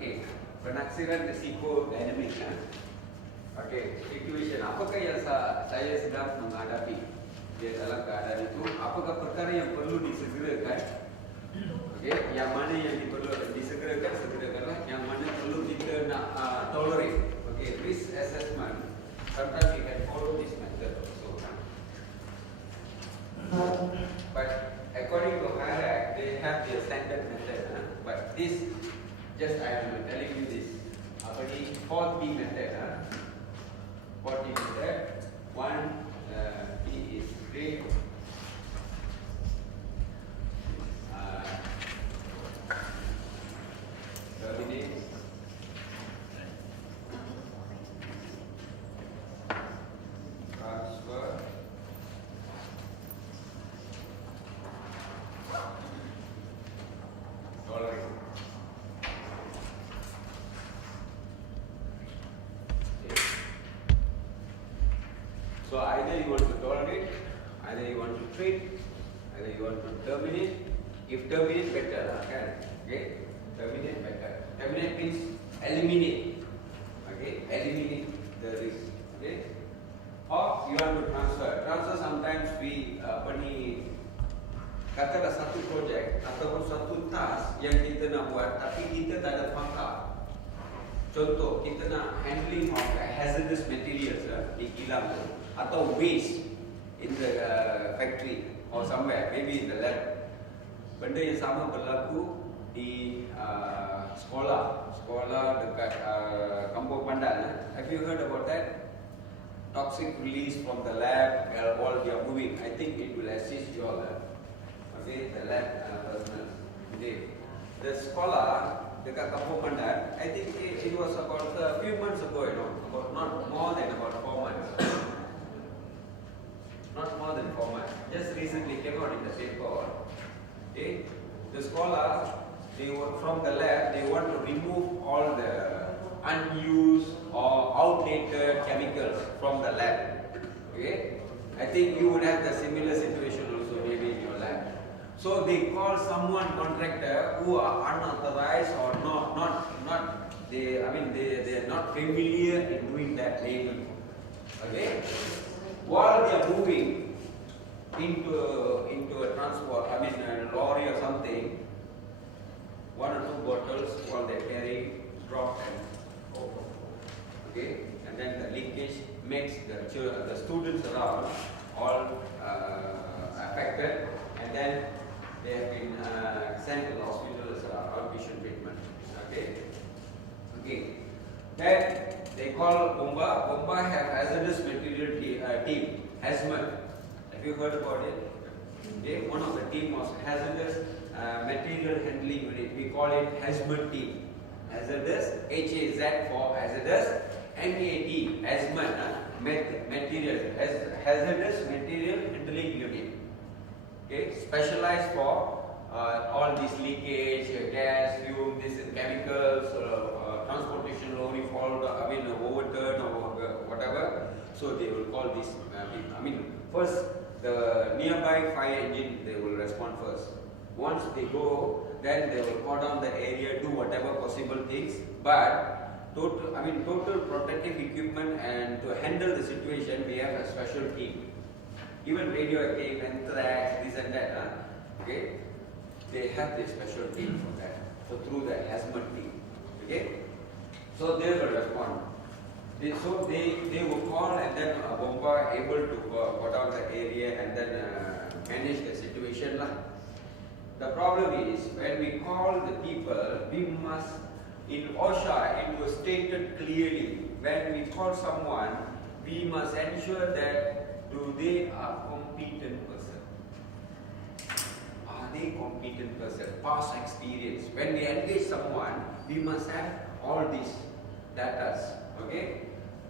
Okay, penaksiran risiko dynamic. Okay, situation. Apakah yang saya sedang menghadapi di dalam keadaan itu? Apakah perkara yang perlu disegerakan? Okay, yang mana yang perlu disegerakan, segerakanlah. Yang mana perlu kita nak tolerate. Okay, risk assessment. Sometimes we can follow this method also. But according to Hazardous, they have their standard method. But this, just I am telling you this. Apa ni 4P method. 4P method. One, P is great. Terminate. Transfer. Tolerate. So either you want to tolerate, either you want to treat, either you want to terminate. If terminate, better, okay? Terminate better. Terminate means eliminate, okay? Eliminate the risk, okay? Or you want to transfer. Transfer sometimes we katalah satu projek ataupun satu task yang kita nak buat, tapi kita tak ada pangkal. Contoh, kita nak handling of hazardous materials di kilang atau waste in the factory or somewhere, maybe in the lab. Benda yang sama berlaku di sekolah dekat kampung Pandan. Have you heard about that? Toxic release from the lab while they are moving. I think it will assist you all. Okay, the lab personnel. Okay. The sekolah dekat kampung Pandan, I think it was about a few months ago, about not more than about 4 months. Not more than 4 months. Just recently came out in the paper. Okay, the scholar, from the lab, they want to remove all the unused or outdated chemicals from the lab. Okay, I think you would have the similar situation also maybe in your lab. So they call someone contractor who are unauthorized or they are not familiar in doing that labor. Okay, while they are moving into a transport, a lorry or something, 1 or 2 bottles while they are carrying drop and over. Okay, and then the leakage makes the students around all affected, and then they have been sent to the hospital as outpatient treatment. Okay. Then they call Bomba. Bomba have hazardous material team, HAZMAT. Have you heard about it? Okay. One of the team was hazardous material handling unit. We call it HAZMAT team. Hazardous, HAZ for hazardous, MAT, HAZMAT, hazardous material handling unit. Okay, specialized for all this leakage, gas, fume, chemicals, transportation, lorry fault, overturn or whatever. So they will call this. First the nearby fire engine they will respond first. Once they go, then they will cordon the area, do whatever possible things. But total protective equipment and to handle the situation, we have a special team. Even radioactive, anthrax, this and that, okay, they have this special team for that. So through the HAZMAT team, okay, so they will respond. They will call, and then Bomba able to go down the area and then manage the situation. The problem is when we call the people, we must in OSHA it was stated clearly. When we call someone, we must ensure that they are competent person. Are they competent person? Past experience. When we engage someone, we must have all these data. Okay?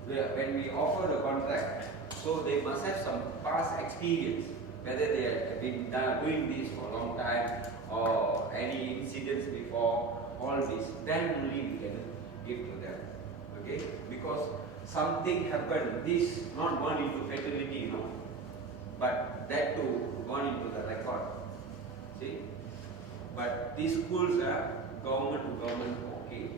When we offer the contract, so they must have some past experience, whether they have been doing this for a long time or any incidents before, all this, then only we can give to them. Okay? Because something happened, this not gone into fatality, but that too gone into the record. See? But these schools are government to government, okay.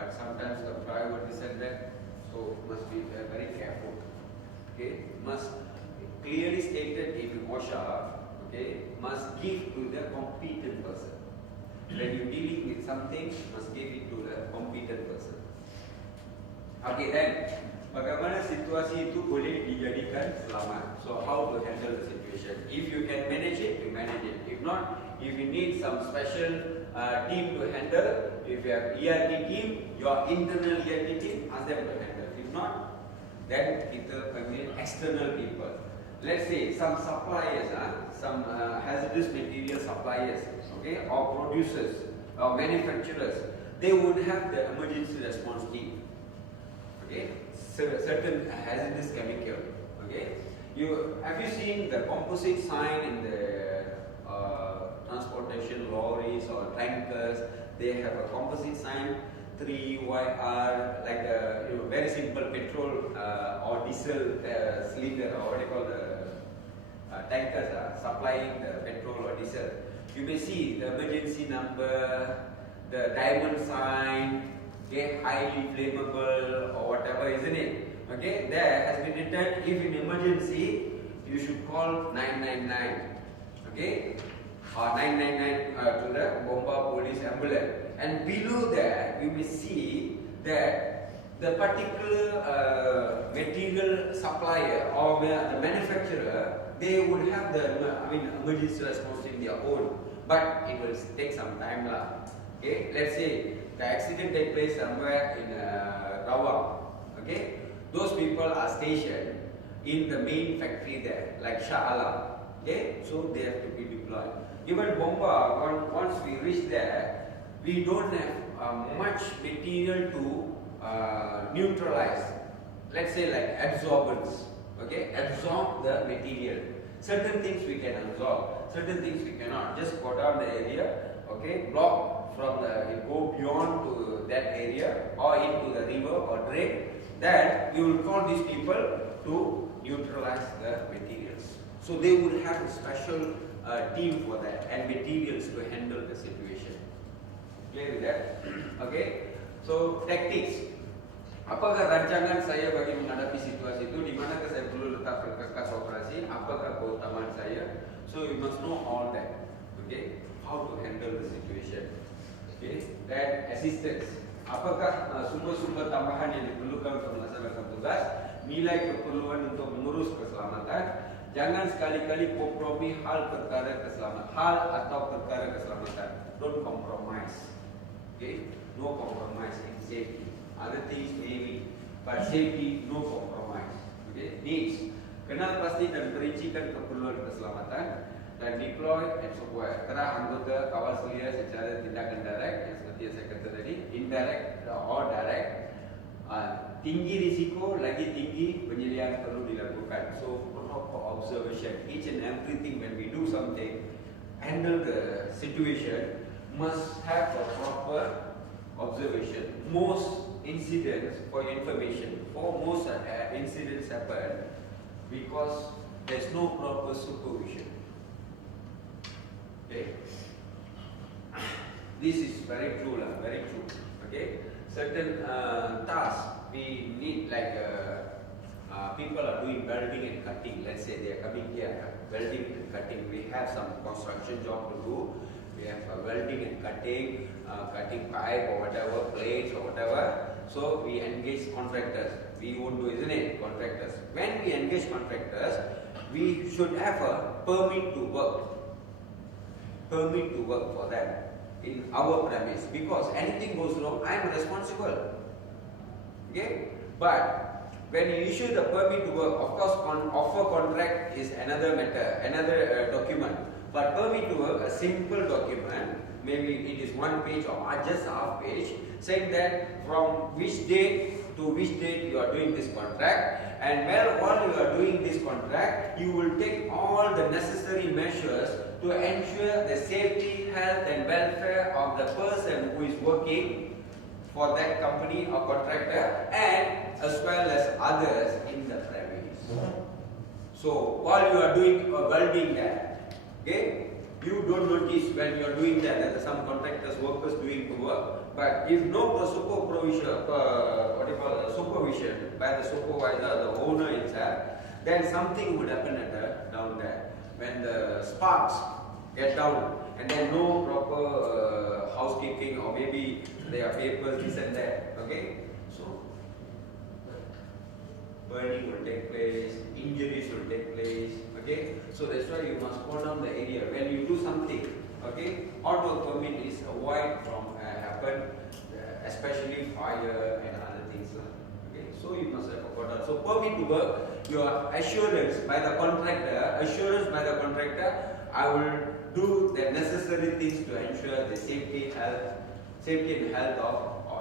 but sometimes the private this and that, so must be very careful. Okay, must clearly stated in OSHA, okay, must give to the competent person. When you dealing with something, must give it to the competent person. Okay, then bagaimana situasi itu boleh dijadikan selamat? So how to handle the situation? If you can manage it, you manage it. If not, if you need some special team to handle, if you have ERT team, your internal ERT team, ask them to handle. If not, then kita panggil external people. Let's say some suppliers, some hazardous material suppliers, okay, or producers or manufacturers, they would have the emergency response team. Okay, certain hazardous chemical. Okay, have you seen the composite sign in the transportation lorries or tankers? They have a composite sign 3YR, like a very simple petrol or diesel cylinder, or what do you call the tankers supplying the petrol or diesel. You may see the emergency number, the diamond sign, okay, highly flammable or whatever, isn't it? Okay, there has been written, if in emergency, you should call 999, okay, or 999 to the Bomba police ambulance. And below that, you may see that the particular material supplier or the manufacturer, they would have the emergency response in their own, but it will take some time lah. Okay, let's say the accident take place somewhere in Rawang. Okay, those people are stationed in the main factory there, like Shah Alam. Okay, so they have to be deployed. Even Bomba, once we reach there, we don't have much material to neutralize. Let's say like absorbance. Okay, absorb the material. Certain things we can absorb, certain things we cannot. Just go down the area, okay, block from the, go beyond to that area or into the river or drain. Then you will call these people to neutralize the materials. So they would have a special team for that and materials to handle the situation. Clear with that? Okay. So tactics. Apakah rancangan saya bagi menghadapi situasi itu? Di manakah saya perlu letak perkakas operasi? Apakah keutamaan saya? So you must know all that. Okay, how to handle the situation. Okay, then assistance. Apakah sumber-sumber tambahan yang diperlukan untuk melaksanakan tugas? Nilai keperluan untuk mengurus keselamatan. Jangan sekali-kali kompromi hal perkara keselamatan, hal atau perkara keselamatan. Don't compromise. Okay, no compromise in safety. Other things maybe, but safety no compromise. Okay, needs. Kenal pasti dan perincikan keperluan keselamatan dan deploy and support. Kerah anggota kawal selia secara tindakan direct, yang seperti yang saya kata tadi, indirect or direct. Tinggi risiko, lagi tinggi penyelidikan perlu dilakukan. So proper observation, each and everything when we do something, handle the situation, must have a proper observation. Most incidents, for information, most incidents happen because there's no proper supervision. Okay, this is very true lah, very true. Okay, certain tasks we need, like people are doing welding and cutting. Let's say they are coming here, welding and cutting. We have some construction job to do. We have welding and cutting, cutting pipe or whatever, plates or whatever. So we engage contractors. We won't do, isn't it? Contractors. When we engage contractors, we should have a permit to work. Permit to work for them in our premise, because anything goes wrong, I am responsible. Okay? But when you issue the permit to work, of course, offer contract is another matter, another document. But permit to work, a simple document, maybe it is one page or just half page, saying that from which date to which date you are doing this contract, and while you are doing this contract, you will take all the necessary measures to ensure the safety, health and welfare of the person who is working for that company or contractor, and as well as others in the premise. So while you are doing welding there, okay, you don't notice when you are doing that, there are some contractors, workers doing the work. work. But if no supervision by the supervisor, the owner itself, then something would happen down there. When the sparks get down and then no proper housekeeping, or maybe there are papers, this and that. Okay, so burning will take place, injuries will take place. Okay, so that's why you must go down the area when you do something. Okay, outdoor permit is avoid from happen, especially fire and other things. Okay, so you must have a quota. So permit to work, your assurance by the contractor, I will do the necessary things to ensure the safety and health of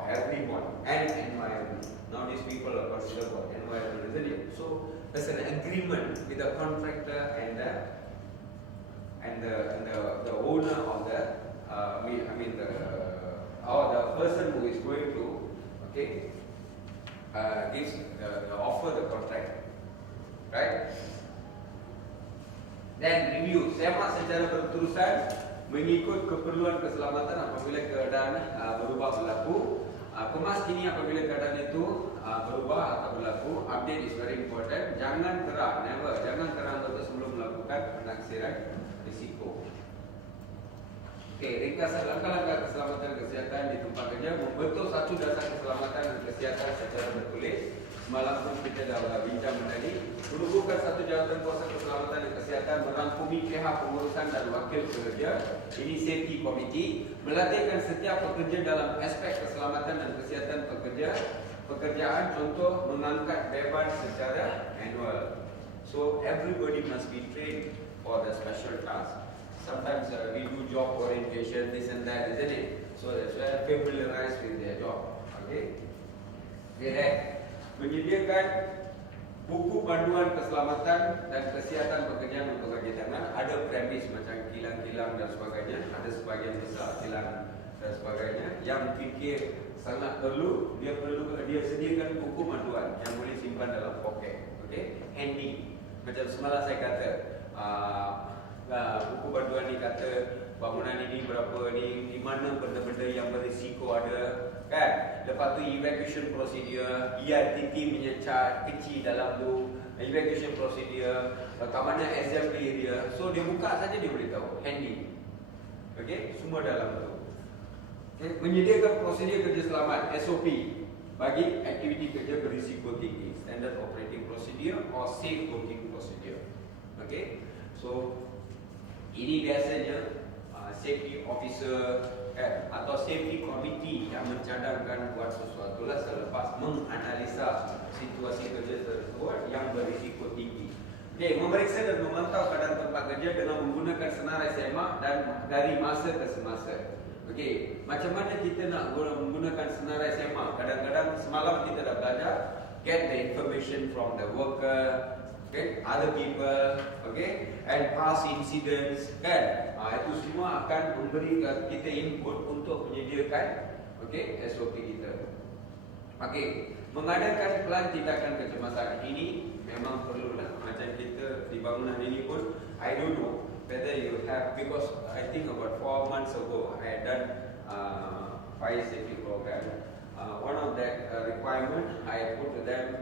everyone and environment. Now these people are considered for environment, isn't it? So there's an agreement with the contractor and the owner of the the person who is going to gives offer the contract, right? Then review, semak secara berterusan mengikut keperluan keselamatan apabila keadaan berubah berlaku. Kemas kini apabila keadaan itu berubah atau berlaku. Update is very important. Jangan kerah, jangan kerah untuk sebelum melakukan penaksiran risiko. Ringkasan langkah-langkah keselamatan kesihatan di tempat kerja. Membentuk satu dasar keselamatan dan kesihatan secara tertulis. Semalam pun kita dah bincang tadi. Menubuhkan satu jawatan kuasa keselamatan dan kesihatan, merangkumi pihak pengurusan dan wakil pekerja. Ini safety committee. Melatihkan setiap pekerja dalam aspek keselamatan dan kesihatan pekerjaan. Contoh, mengangkat beban secara annual. So everybody must be trained for the special task. Sometimes we do job orientation, this and that, isn't it? So that's why familiarize with their job. Okay. Menyediakan buku panduan keselamatan dan kesihatan pekerjaan untuk kaki tangan. Ada premis macam kilang-kilang dan sebagainya. Ada sebagian besar kilang dan sebagainya yang fikir sangat perlu. Dia sediakan buku panduan yang boleh simpan dalam poket. Okay, handy. Macam semalam saya kata, buku panduan ni kata bangunan ini berapa ni, di mana benda-benda yang berisiko ada, kan? Lepas tu evacuation procedure, ERTT menyecat kecil dalam tu, evacuation procedure, kat mana assembly area. So dia buka saja dia boleh tahu, handy. Okay, semua dalam tu. Okay. Menyediakan prosedur kerja selamat SOP bagi aktiviti kerja berisiko tinggi, standard operating procedure or safe working procedure. Okay, so ini biasanya safety officer atau safety committee yang mencadangkan buat sesuatu lah selepas menganalisa situasi kerja tersebut yang berisiko tinggi. Okay, memeriksa dan memantau keadaan tempat kerja dengan menggunakan senarai semak dan dari masa ke semasa. Okay, macam mana kita nak menggunakan senarai semak? Kadang-kadang semalam kita dah belajar get the information from the worker, okay, other people, okay, and past incidents, kan? Itu semua akan memberi kita input untuk menyediakan, okay, SOP kita. Okay, mengadakan plan tindakan kecemasan ini memang perlulah. Macam kita di bangunan ini pun, I don't know whether you have, because I think about 4 months ago I had done fire safety program. One of that requirement I put to them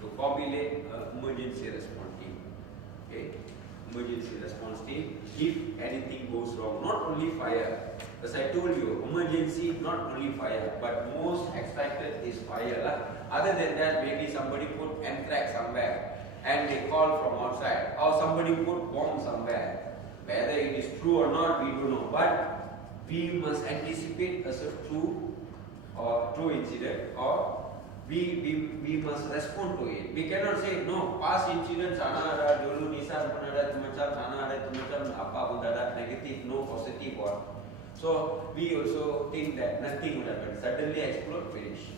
to formulate emergency response team. Okay, emergency response team if anything goes wrong. Not only fire, as I told you, emergency not only fire, but most expected is fire lah. Other than that, maybe somebody put anthrax somewhere and they call from outside, or somebody put bomb somewhere. Whether it is true or not, we don't know. But we must anticipate as a true incident, or we must respond to it. We cannot say no, past incidents sana ada, dulu Nissan pun ada macam sana ada macam apa pun ada negative, no positive one. So we also think that nothing will happen. Suddenly explode, finish.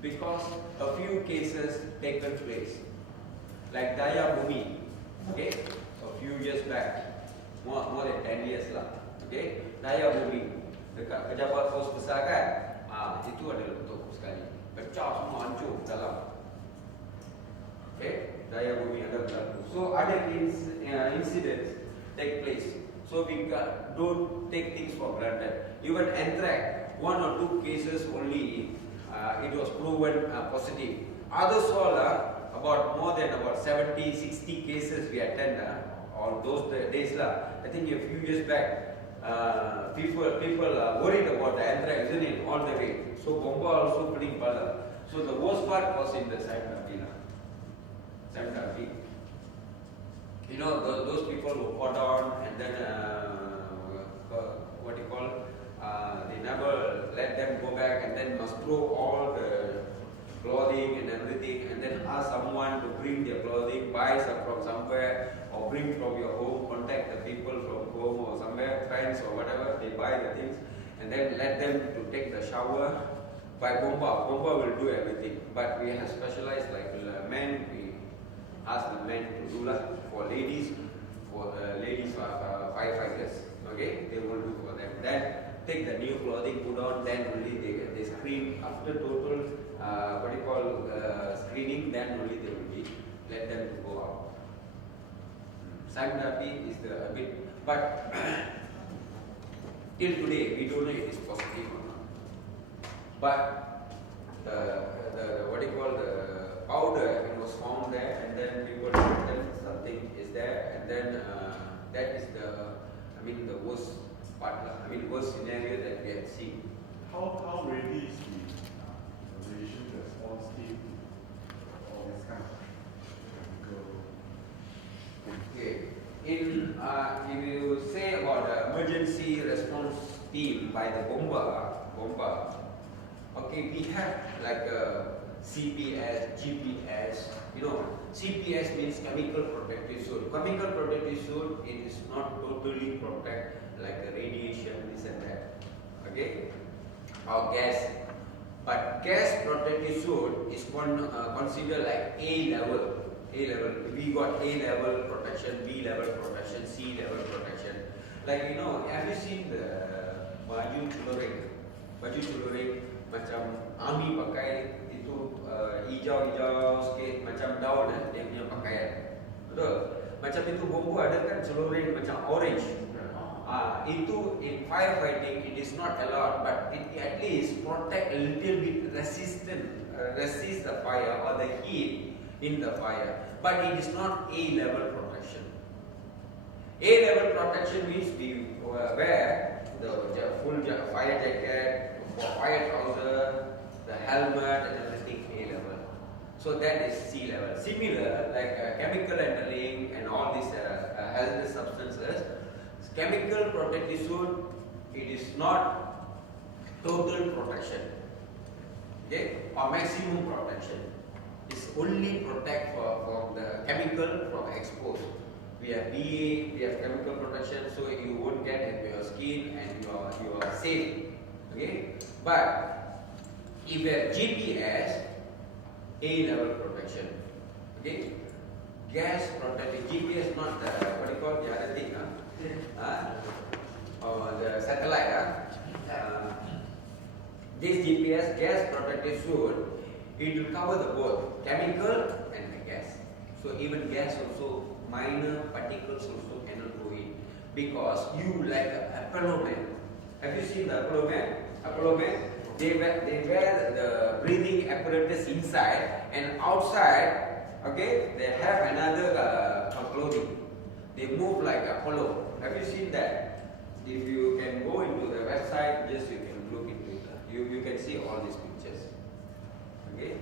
Because a few cases taken place, like Daya Bumi, okay, a few years back, more than 10 years lah, okay, Daya Bumi dekat pejabat pos besar kan, itu ada letup sekali. Pecah semua, hancur dalam. Okay, Daya Bumi ada berlaku. So ada incidents take place. So we don't take things for granted. Even anthrax, 1 or 2 cases only, it was proven positive. Others all about more than about 70, 60 cases we attend all those days. I think a few years back, people are worried about the anthrax, isn't it, all the way. So Bomba also putting bala. So the worst part was in the Samtapi. You know, those people who fought on and then what you call, they never let them go back and then must throw all the clothing and everything and then ask someone to bring their clothing, buy some from somewhere or bring from your home, contact the people from home or somewhere, friends or whatever, they buy the things and then let them to take the shower. By Bomba will do everything, but we have specialized like men, we ask the men to do that. For ladies firefighters, okay, they will do for them. Then take the new clothing, put on, then only they screen after total screening, then only they will be let them to go out. Psychotherapy is the a bit, but till today we don't know if it is positive or not. But the powder, it was found there, and then people tell something is there, and then that is the worst part, worst scenario that we have seen. How ready is the Malaysian response team to all this kind of chemical? Okay. If you say about the emergency response team by the Bomba, okay, we have like a CPS, GPS. You know, CPS means chemical protective suit. Chemical protective suit, it is not totally protect like the radiation, this and that. Okay, or gas. But gas protective suit is considered like A level. We got A level protection, B level protection, C level protection. Like, you know, have you seen the baju celuring macam army pakai itu hijau sikit macam daun dia punya pakaian. Betul? Macam itu Bomba ada kan celuring macam orange. Itu in firefighting it is not allowed, but it at least protect a little bit resist the fire or the heat in the fire, but it is not A level protection. A level protection means we wear the full fire jacket, fire trouser, the helmet and everything A level. So that is C level. Similar like chemical handling and all these hazardous substances. Chemical protective suit, it is not total protection, okay, or maximum protection. It's only protect from the chemical from exposed. We have BA, we have chemical protection, so you won't get into your skin and you are safe. Okay, but if you have GPS, A level protection. Okay, gas protected. GPS not the the other thing, or the satellite. This GPS gas protected suit, it will cover the both chemical and the gas. So even gas also, minor particles also cannot go in, because you like Apollo man. Have you seen the Apollo man? Apollo man, they wear the breathing apparatus inside, and outside, okay, they have another clothing. They move like Apollo. Have you seen that? If you can go into the website, just you